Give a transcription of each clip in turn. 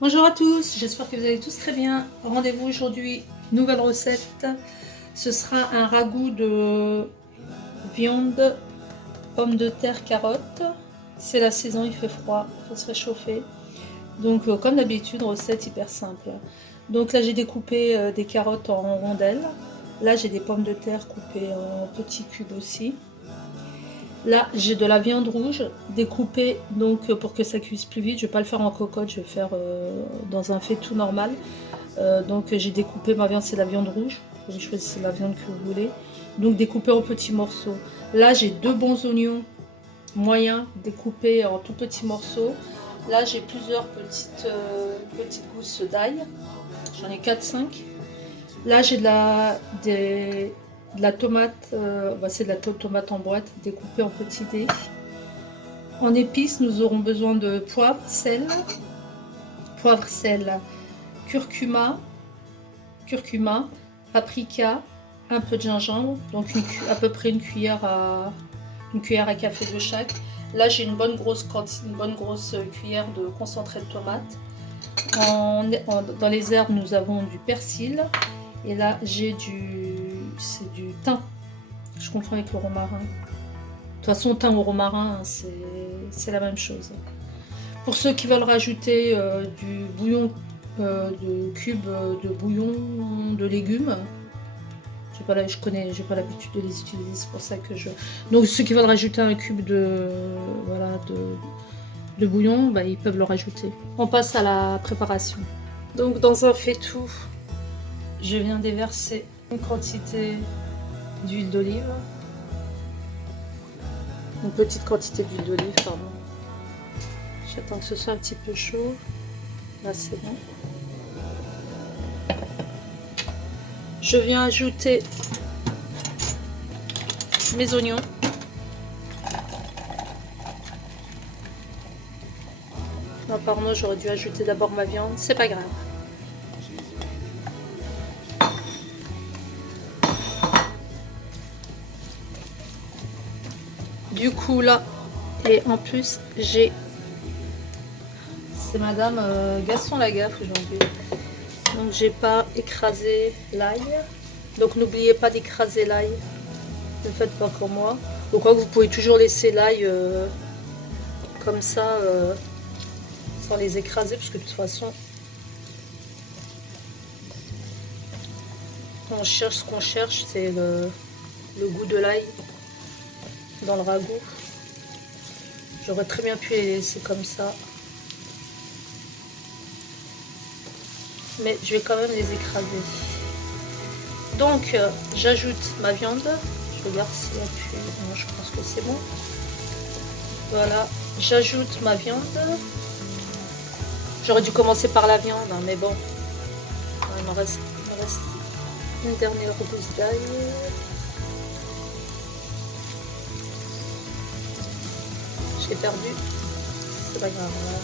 Bonjour à tous, j'espère que vous allez tous très bien. Rendez-vous aujourd'hui, nouvelle recette. Ce sera un ragoût de viande, pommes de terre, carottes. C'est la saison, il fait froid, il faut se réchauffer. Donc comme d'habitude, recette hyper simple. Donc là j'ai découpé des carottes en rondelles. Là j'ai des pommes de terre coupées en petits cubes aussi. Là, j'ai de la viande rouge découpée donc pour que ça cuise plus vite. Je vais pas le faire en cocotte, je vais faire dans un faitout normal. Donc j'ai découpé ma viande, c'est la viande rouge. Vous choisissez la viande que vous voulez. Donc découpée en petits morceaux. Là, j'ai deux bons oignons moyens découpés en tout petits morceaux. Là, j'ai plusieurs petites gousses d'ail. J'en ai 4-5. Là, j'ai de la tomate, c'est de la tomate en boîte découpée en petits dés. En épices, nous aurons besoin de poivre, sel, curcuma, paprika, un peu de gingembre, donc à peu près une cuillère à café de chaque. Là, j'ai une bonne grosse cuillère de concentré de tomate. Dans les herbes, nous avons du persil. Et là, c'est du thym. Je confonds avec le romarin. De toute façon, thym ou romarin, c'est la même chose. Pour ceux qui veulent rajouter du bouillon, de cubes de bouillon de légumes, j'ai pas l'habitude de les utiliser, c'est pour ça que je. Donc ceux qui veulent rajouter un cube de bouillon, ils peuvent le rajouter. On passe à la préparation. Donc dans un faitout, je viens déverser une quantité d'huile d'olive. Une petite quantité d'huile d'olive, pardon. J'attends que ce soit un petit peu chaud. Là, c'est bon. Je viens ajouter mes oignons. Non, pardon, j'aurais dû ajouter d'abord ma viande. C'est pas grave. Du coup, là, et en plus, c'est Madame Gaston Lagaffe aujourd'hui. Donc, j'ai pas écrasé l'ail. Donc, n'oubliez pas d'écraser l'ail. Ne faites pas comme moi. Donc, vous pouvez toujours laisser l'ail comme ça, sans les écraser, parce que de toute façon, on cherche ce qu'on cherche, c'est le goût de l'ail dans le ragoût. J'aurais très bien pu les laisser comme ça. Mais je vais quand même les écraser. Donc, j'ajoute ma viande. Je regarde s'il y a plus. Non, je pense que c'est bon. Voilà, j'ajoute ma viande. J'aurais dû commencer par la viande, hein, mais bon. Il me reste une dernière gousse d'ail. J'ai perdu. C'est pas grave. Voilà.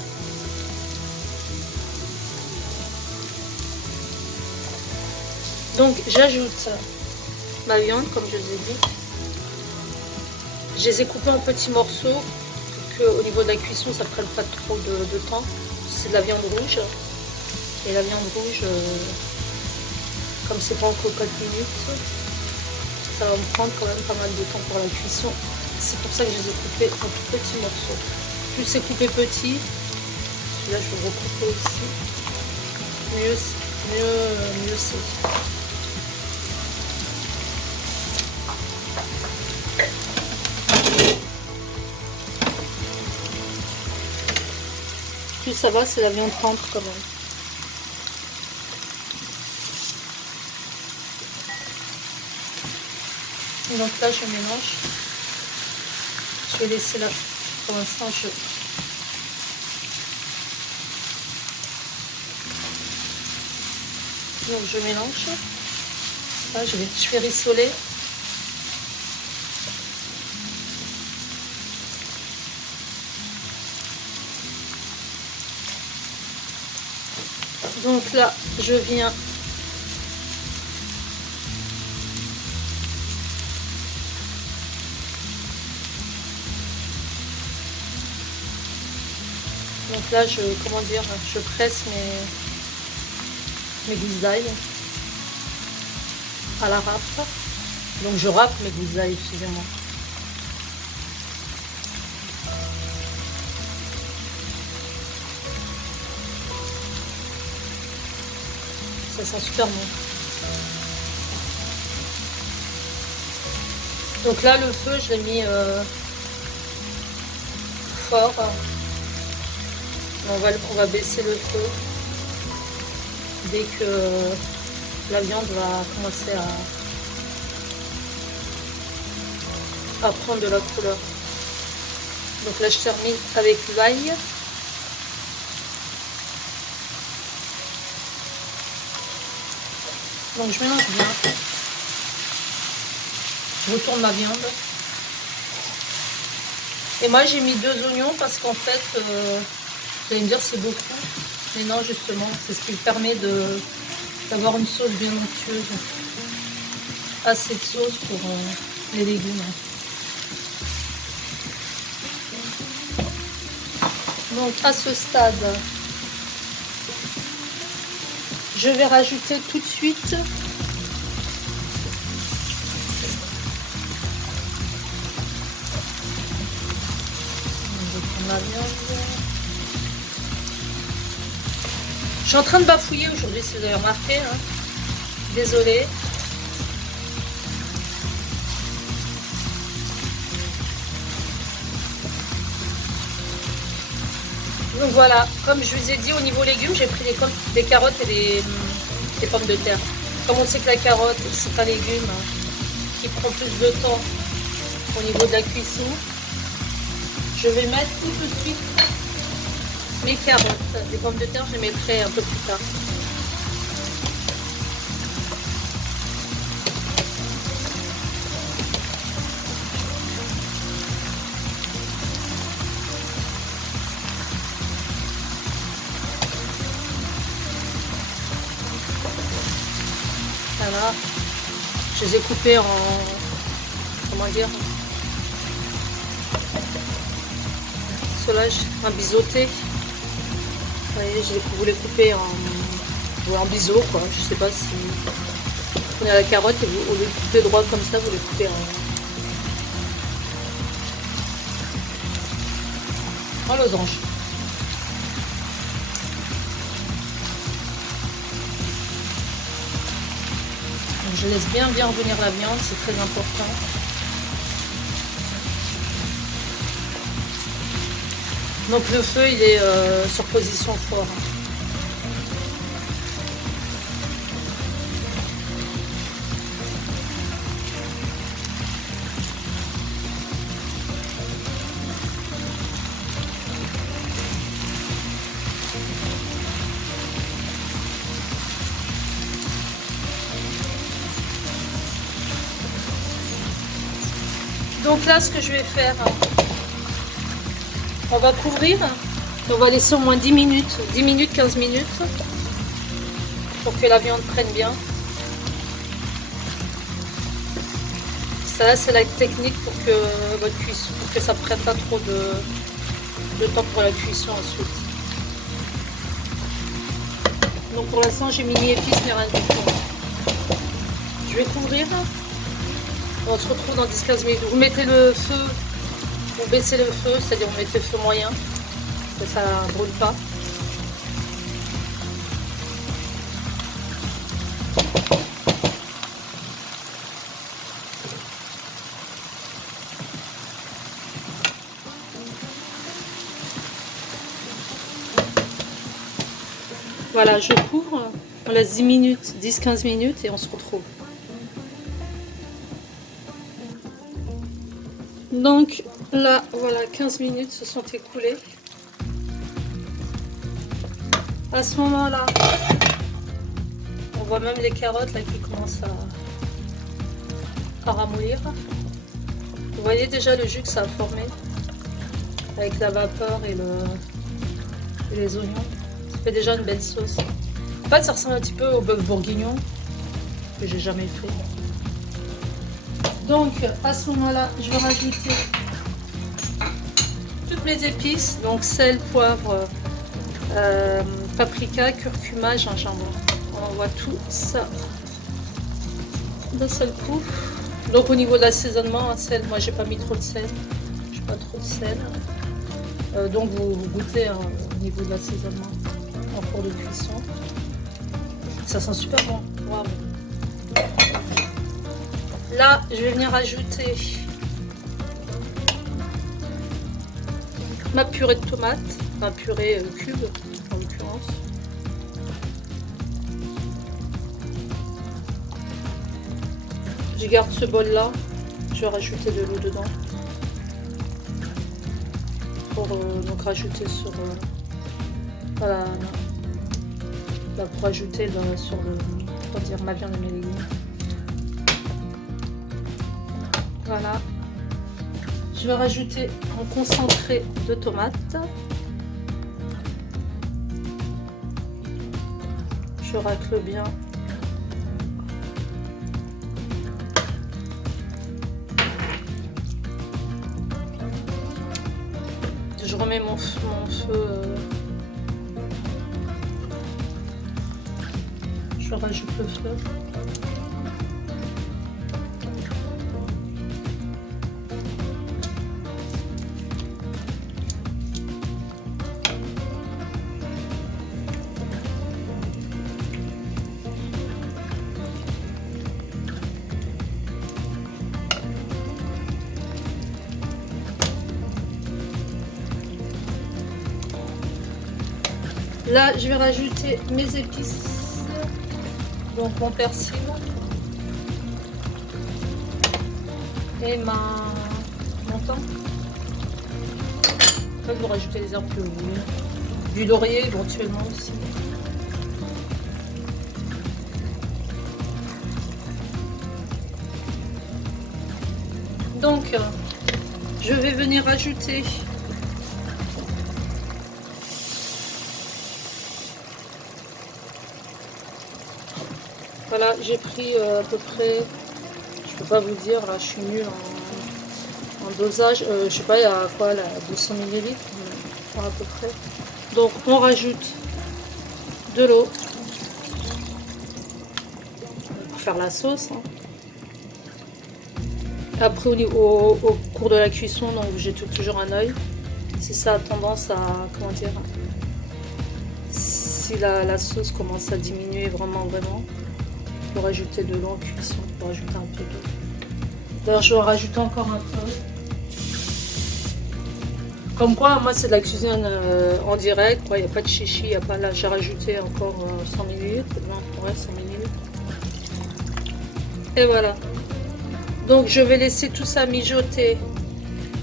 Donc j'ajoute ma viande, comme je vous ai dit. Je les ai coupés en petits morceaux pour qu'au niveau de la cuisson, ça ne prenne pas trop de temps. C'est de la viande rouge. Et la viande rouge, comme c'est pas encore 4 minutes, ça va me prendre quand même pas mal de temps pour la cuisson. C'est pour ça que je les ai coupés en tout petits morceaux. Plus c'est coupé petit, là je vais recouper aussi, mieux c'est. Plus ça va, c'est la viande rentre quand même. Et donc là, je mélange. Je vais laisser là. Pour l'instant, donc je mélange. Là, je vais rissoler. Donc là, je viens donc là, comment dire, je presse mes gousses d'ail à la râpe. Donc je râpe mes gousses d'ail, excusez-moi. Ça sent super bon. Donc là, le feu, je l'ai mis fort. On va baisser le feu dès que la viande va commencer à prendre de la couleur. Donc là, je termine avec l'ail. Donc je mélange bien. Je retourne ma viande. Et moi j'ai mis 2 oignons parce qu'en fait, vous allez me dire c'est beaucoup. Mais non, justement, c'est ce qui me permet d'avoir une sauce bien onctueuse. Assez de sauce pour les légumes. Donc à ce stade, je vais rajouter tout de suite ma viande. Je suis en train de bafouiller aujourd'hui, si vous avez remarqué. Hein. Désolée. Donc voilà, comme je vous ai dit, au niveau légumes, j'ai pris des carottes et des pommes de terre. Comme on sait que la carotte, c'est un légume qui prend plus de temps au niveau de la cuisson, je vais mettre tout de suite mes carottes. Les pommes de terre, je les mettrai un peu plus tard. Voilà. Je les ai coupés en... comment dire, cela, un biseauté. Vous voyez, vous les coupez en biseau, quoi. Je sais pas si vous prenez la carotte et vous, au lieu de couper droit comme ça, vous les coupez en losange. Donc, je laisse bien revenir la viande, c'est très important. Donc le feu il est sur position fort. Donc là ce que je vais faire, on va couvrir, on va laisser au moins 10 minutes, 15 minutes pour que la viande prenne bien. Ça c'est la technique pour que votre cuisson, pour que ça ne prenne pas trop de temps pour la cuisson ensuite. Donc pour l'instant j'ai mis ni épices ni rien du tout. Je vais couvrir. On se retrouve dans 10-15 minutes. Vous mettez le feu, vous baissez le feu, c'est-à-dire vous mettez le feu moyen, que ça ne brûle pas. Voilà, je couvre, on laisse 10 minutes, 10-15 minutes et on se retrouve. Donc là, voilà, 15 minutes se sont écoulées. À ce moment-là, on voit même les carottes là qui commencent à ramollir. Vous voyez déjà le jus que ça a formé avec la vapeur et les oignons. Ça fait déjà une belle sauce. En fait, ça ressemble un petit peu au bœuf bourguignon que j'ai jamais fait. Donc à ce moment-là, je vais rajouter toutes mes épices, donc sel, poivre, paprika, curcuma, gingembre. On envoie tout ça d'un seul coup. Donc au niveau de l'assaisonnement, sel, moi j'ai pas mis trop de sel. J'ai pas trop de sel. Donc vous goûtez hein, au niveau de l'assaisonnement en cours de cuisson. Ça sent super bon. Wow. Là, je vais venir ajouter ma purée de tomates, ma purée cube en l'occurrence. Je garde ce bol là, je vais rajouter de l'eau dedans pour donc rajouter sur voilà, là, pour ajouter sur le pour dire ma viande et mes légumes. Voilà. Je vais rajouter un concentré de tomates. Je racle bien. Je remets mon feu. Je rajoute le feu. Là, je vais rajouter mes épices, donc mon persil et mon thym. Après, vous rajoutez les herbes que vous voulez, du laurier éventuellement aussi. Donc, je vais venir ajouter voilà, j'ai pris à peu près, je peux pas vous dire, là je suis nulle en dosage, je sais pas, il y a quoi là, 200 ml à peu près. Donc on rajoute de l'eau pour faire la sauce. Hein. Après au cours de la cuisson, donc j'ai toujours un œil. Si ça a tendance à, comment dire, si la sauce commence à diminuer vraiment, pour rajouter de l'eau en cuisson, pour rajouter un peu d'eau. D'ailleurs, je vais rajouter encore un peu. Comme quoi, moi, c'est de la cuisine en direct. Il n'y a pas de chichi, y a pas là. J'ai rajouté encore 100 ml. Non, ouais, 100 ml. Et voilà. Donc, je vais laisser tout ça mijoter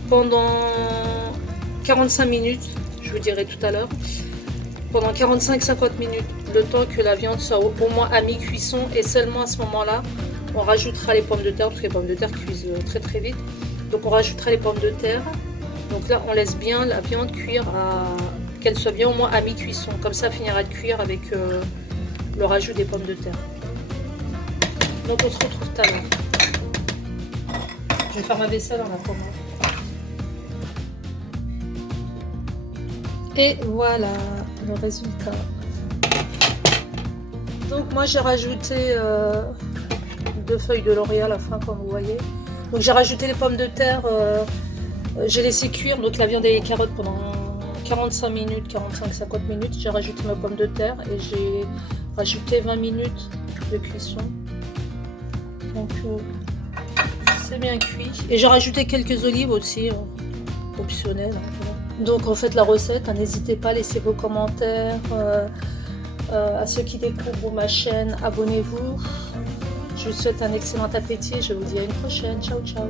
pendant 45 minutes. Je vous dirai tout à l'heure. Pendant 45-50 minutes, le temps que la viande soit au moins à mi-cuisson, et seulement à ce moment-là, on rajoutera les pommes de terre, parce que les pommes de terre cuisent très vite. Donc on rajoutera les pommes de terre. Donc là, on laisse bien la viande cuire, qu'elle soit bien au moins à mi-cuisson. Comme ça, elle finira de cuire avec le rajout des pommes de terre. Donc on se retrouve tout à l'heure. Je vais faire ma vaisselle en attendant. Et voilà le résultat. Donc moi j'ai rajouté 2 feuilles de laurier à la fin, comme vous voyez. Donc j'ai rajouté les pommes de terre, j'ai laissé cuire donc la viande et les carottes pendant 45 minutes, 45-50 minutes. J'ai rajouté ma pomme de terre et j'ai rajouté 20 minutes de cuisson. Donc c'est bien cuit. Et j'ai rajouté quelques olives aussi, optionnelles. Donc en fait la recette, n'hésitez pas à laisser vos commentaires. À ceux qui découvrent ma chaîne, abonnez-vous. Je vous souhaite un excellent appétit et je vous dis à une prochaine. Ciao ciao.